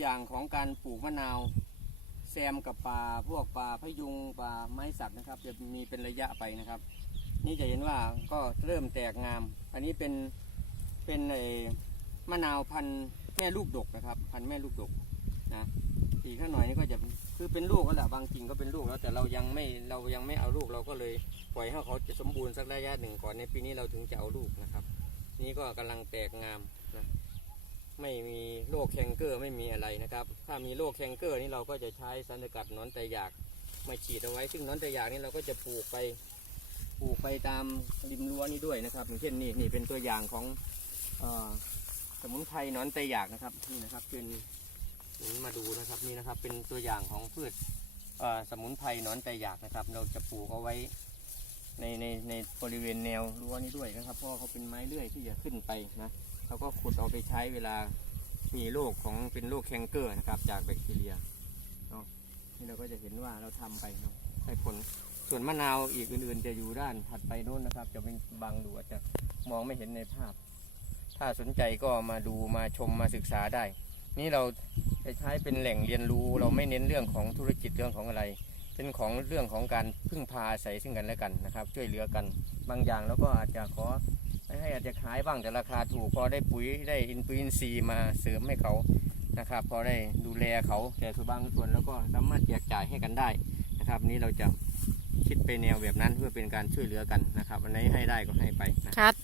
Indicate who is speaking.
Speaker 1: อย่างของการปลูกมะนาวแซมกับป่าพวกป่าพยุงป่าไม้สักนะครับ จะมีเป็นระยะไปนะครับ นี่จะเห็นว่าก็เริ่มแตกงาม อันนี้เป็นเป็นไอ้มะนาวพันธุ์แม่ลูกดกนะครับ พันธุ์แม่ลูกดกนะอีกข้างหน่อยนี่ก็จะคือเป็นลูกก็แหละบางจริงก็เป็นลูกแล้วแต่เรายังไม่เรายังไม่เอาลูกเราก็เลยปล่อยให้เขาจะสมบูรณ์สักระยะหนึ่งก่อนในปีนี้เราถึงจะเอาลูกนะครับ นี่ก็กำลังแตกงามนะ ไม่มีโรคแคนเกอร์ไม่มีอะไรนะครับ ถ้ามีโรคแคนเกอร์นี่เราก็จะใช้สารสกัดนอนไตรอยากมาฉีดเอาไว้ ซึ่งนอนไตรอยากนี่เราก็จะปลูกไปปลูกไปตามริมรั้วนี้ด้วยนะครับอย่างเช่นนี่นี่เป็นตัวอย่างของอสมุนไพรนอนไตรอยากนะครับนี่นะครับเป็นนี่มาดูนะครับนี่นะครับเป็นตัวอย่างของพืชสมุนไพรนอนไตรอยากนะครับ เราจะปลูกเอาไว้ในในในบริเวณแนวรั้วนี้ด้วยนะครับเพราะเขาเป็นไม้เลื่อยที่จะขึ้นไปนะ เขาก็ขุดเอาไปใช้เวลามีโรคของเป็นโรคแคนเกอร์นะครับ จากแบคทีเรียเนาะนี่เราก็จะเห็นว่าเราทำไปเนาะได้ผลส่วนมะนาวอีกอื่นๆ จะอยู่ด้านถัดไปโน้นนะครับ จะเป็นบังดูอาจจะมองไม่เห็นในภาพ ถ้าสนใจก็มาดูมาชมมาศึกษาได้ นี่เราจะใช้เป็นแหล่งเรียนรู้ เราไม่เน้นเรื่องของธุรกิจเรื่องของอะไร เป็นของเรื่องของการพึ่งพาอาศัยซึ่งกันและกันนะครับ ช่วยเหลือกันบางอย่างแล้วก็อาจจะขอ ให้อาจจะขายบ้างแต่ราคาถูกพอได้ปุ๋ยได้อินปุ๋ยอินทรีย์มาเสริมให้เขานะครับพอได้ดูแลเขาแต่ส่วนบางส่วนแล้วก็สามารถแจกจ่ายให้กันได้นะครับ นี้เราจะคิดไปแนวแบบนั้นเพื่อเป็นการช่วยเหลือกันนะครับอันไหนให้ได้ก็ให้ไปนะ
Speaker 2: ชับ